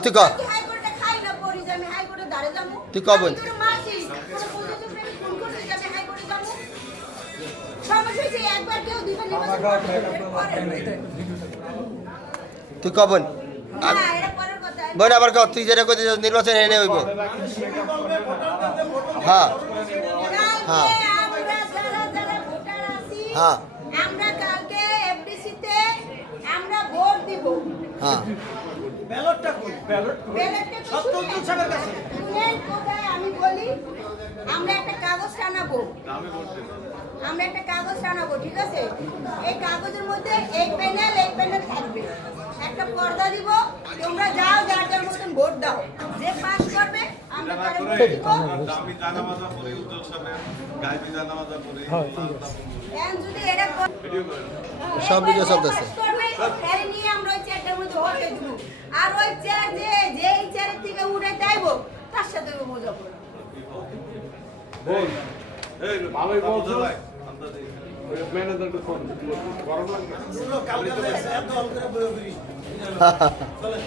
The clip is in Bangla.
তুই ক তুই কবেন তুই কবেন বোন আবার কর তুই যেটা করতে নির্বাচন এনে হইব হ্যাঁ হ্যাঁ হ্যাঁ আমরা কালকে এফডিসিতে আমরা ভোট দিব হ্যাঁ ব্যালটটা কোন ব্যালট সত্যজিৎ সাহেবের কাছে শুনেন কোথায় আমি বলি আমরা একটা কাগজ টানাবো আমরা একটা কাগজ টানাবো ঠিক আছে এই কাগজের মধ্যে এই প্যানেল থাকবে একটা পর্দা দিব তোমরা যাও যার যার মতন ভোট দাও যে পাস করবে আমরা তারে ভোট দিব আমি জানামাজা পড়ি উজ্জ্বল সাহেব গায়বি জানামাজা পড়ি এখন যদি এটা সব ভিডিও চলতেছে তাহলে নিয়ে আমরা ওই চেয়ারটার মধ্যে বসে দিব আর ওই চেয়ার যে এই চেয়ারের থেকে উঠে যাইবো তার সাথে মজা করবো বল এই ভালোই বলছো আমরা ম্যানেজারকে ফোন গরম লাগে কালকে এত অল করে বলে